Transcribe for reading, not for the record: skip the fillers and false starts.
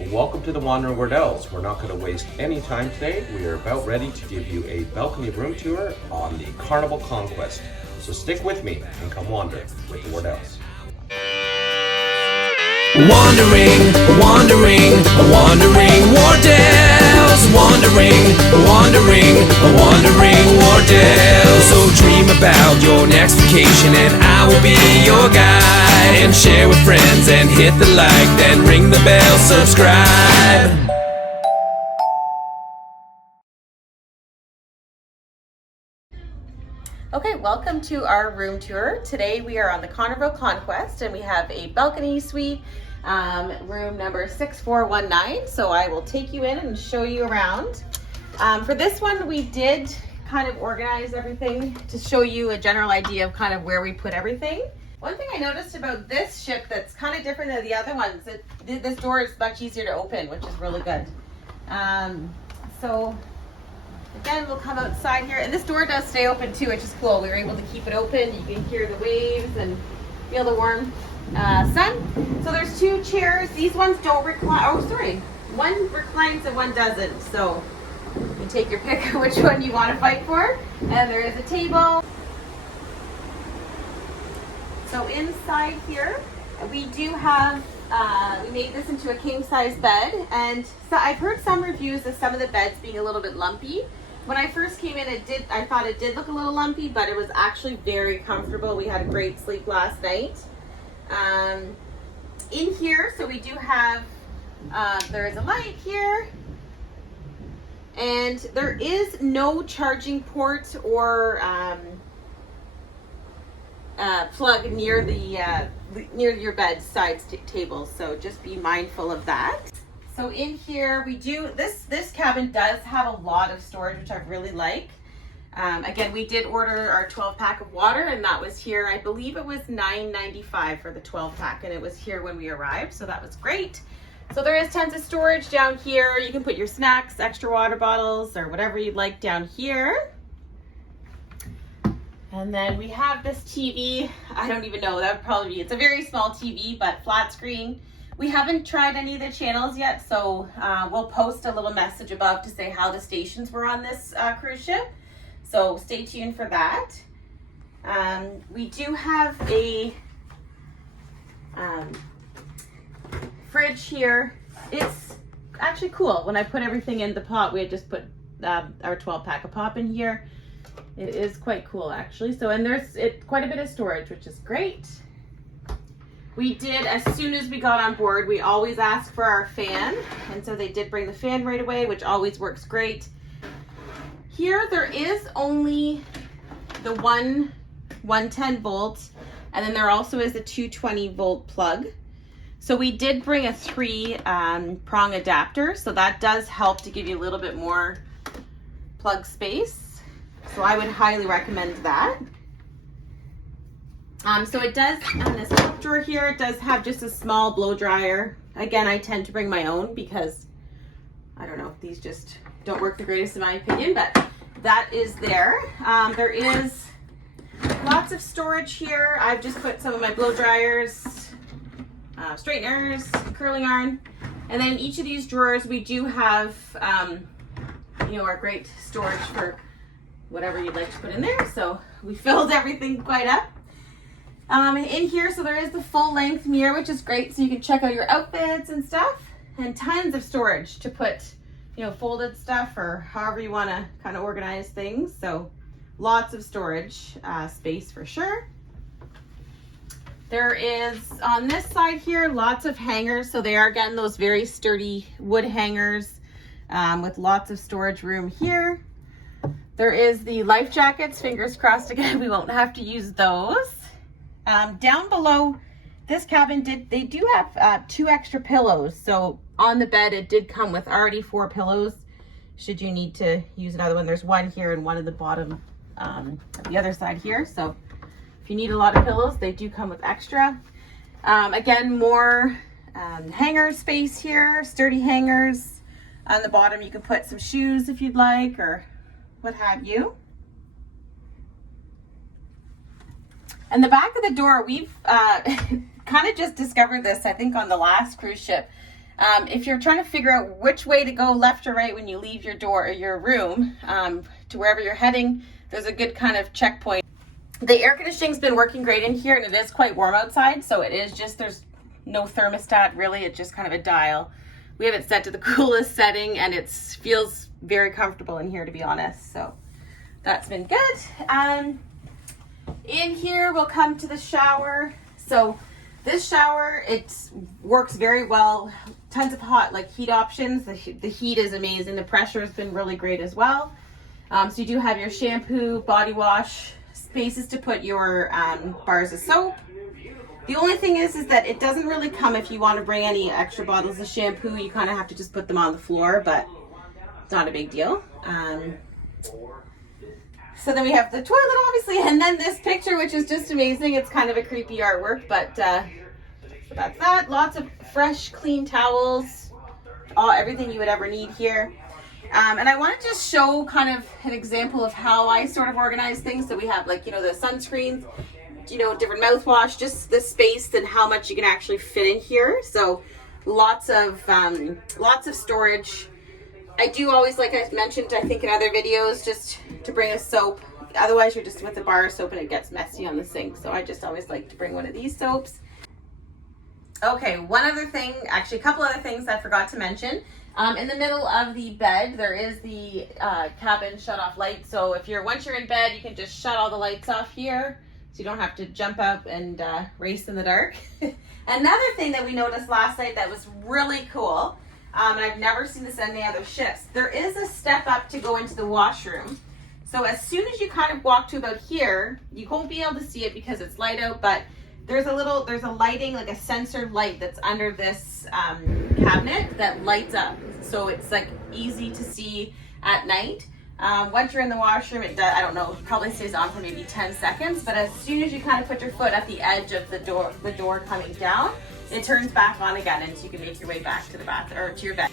Welcome to the Wandering Wardells. We're not going to waste any time today. We are about ready to give you a balcony room tour on the Carnival Conquest. So stick with me and come wander with the Wardells. Wandering, wandering, wandering Wardells. Wandering, wandering, wandering Wardells. So dream about your next vacation and I will be your guide. And share with friends and hit the like, then ring the bell, subscribe. Okay, welcome to our room tour. Today we are on the Carnival Conquest and we have a balcony suite, room number 6419. So I will take you in and show you around. For this one, we did kind of organize everything to show you a general idea of kind of where we put everything. One thing I noticed about this ship that's kind of different than the other ones, this door is much easier to open, which is really good. So again, we'll come outside here, and this door does stay open too, which is cool. We were able to keep it open. You can hear the waves and feel the warm sun. So there's two chairs. These ones don't recline. Oh, sorry. One reclines and one doesn't. So you take your pick of which one you want to fight for. And there is a table. So inside here, we do have, we made this into a king size bed. And so I've heard some reviews of some of the beds being a little bit lumpy. When I first came in, I thought it did look a little lumpy, but it was actually very comfortable. We had a great sleep last night. In here, so we do have, there is a light here, and there is no charging port or plug near the near your bedside tables, so just be mindful of that. So in here we do, this cabin does have a lot of storage, which I really like. Again, we did order our 12 pack of water, and that was here, I believe it was $9.95 for the 12 pack, and it was here when we arrived, so that was great. So there is tons of storage down here. You can put your snacks, extra water bottles, or whatever you'd like down here. And then we have this TV. I don't even know, that would probably be, it's a very small TV, but flat screen. We haven't tried any of the channels yet, so we'll post a little message above to say how the stations were on this cruise ship. So stay tuned for that. We do have a fridge here. It's actually cool. When I put everything in the pot, we had just put our 12 pack of pop in here. It is quite cool actually. So, and there's quite a bit of storage, which is great. We did, as soon as we got on board, we always ask for our fan. And so they did bring the fan right away, which always works great. Here, there is only the 110 volt, and then there also is a 220 volt plug. So we did bring a 3 prong adapter. So that does help to give you a little bit more plug space. So I would highly recommend that. So it does, on this top drawer here, it does have just a small blow dryer. Again, I tend to bring my own because, I don't know, these just don't work the greatest in my opinion, but that is there. There is lots of storage here. I've just put some of my blow dryers, straighteners, curling iron, and then each of these drawers we do have, you know, our great storage for whatever you'd like to put in there. So we filled everything quite up. In here, so there is the full length mirror, which is great, so you can check out your outfits and stuff, and tons of storage to put, you know, folded stuff or however you want to kind of organize things. So lots of storage space for sure. There is, on this side here, lots of hangers. So they are, again, those very sturdy wood hangers with lots of storage room here. There is the life jackets. Fingers crossed again, we won't have to use those. Down below this cabin, they do have 2 extra pillows. So on the bed, it did come with already 4 pillows. Should you need to use another one, there's one here and one at the bottom, the other side here. So if you need a lot of pillows, they do come with extra. Again, more hanger space here, sturdy hangers. On the bottom, you can put some shoes if you'd like, or what have you. And the back of the door, we've kind of just discovered this, I think, on the last cruise ship. If you're trying to figure out which way to go, left or right, when you leave your door or your room to wherever you're heading, there's a good kind of checkpoint. The air conditioning's been working great in here, and it is quite warm outside, so it is just, there's no thermostat really, it's just kind of a dial. We have it set to the coolest setting, and it feels very comfortable in here, to be honest, so that's been good. In here we'll come to the shower. So this shower, it works very well. Tons of hot, like, heat options. The heat is amazing. The pressure has been really great as well. So you do have your shampoo, body wash, spaces to put your bars of soap. The only thing is that it doesn't really come if you want to bring any extra bottles of shampoo. You kind of have to just put them on the floor, but it's not a big deal. So then we have the toilet, obviously, and then this picture, which is just amazing. It's kind of a creepy artwork, but so that's that. Lots of fresh, clean towels, everything you would ever need here. And I want to just show kind of an example of how I sort of organize things. So we have, like, you know, the sunscreens, you know, different mouthwash, just the space and how much you can actually fit in here. So lots of storage. I do always, like I mentioned, I think in other videos, just to bring a soap. Otherwise, you're just with a bar of soap and it gets messy on the sink. So I just always like to bring one of these soaps. Okay, one other thing, actually a couple other things I forgot to mention. In the middle of the bed, there is the cabin shut-off light. So once you're in bed, you can just shut all the lights off here, so you don't have to jump up and race in the dark. Another thing that we noticed last night that was really cool, and I've never seen this on any other ships, there is a step up to go into the washroom. So as soon as you kind of walk to about here, you won't be able to see it because it's light out, but there's a lighting, like a censored light that's under this cabinet that lights up. So it's like easy to see at night. Once you're in the washroom, it does, I don't know, it probably stays on for maybe 10 seconds, but as soon as you kind of put your foot at the edge of the door coming down, it turns back on again, and so you can make your way back to the bath or to your bed.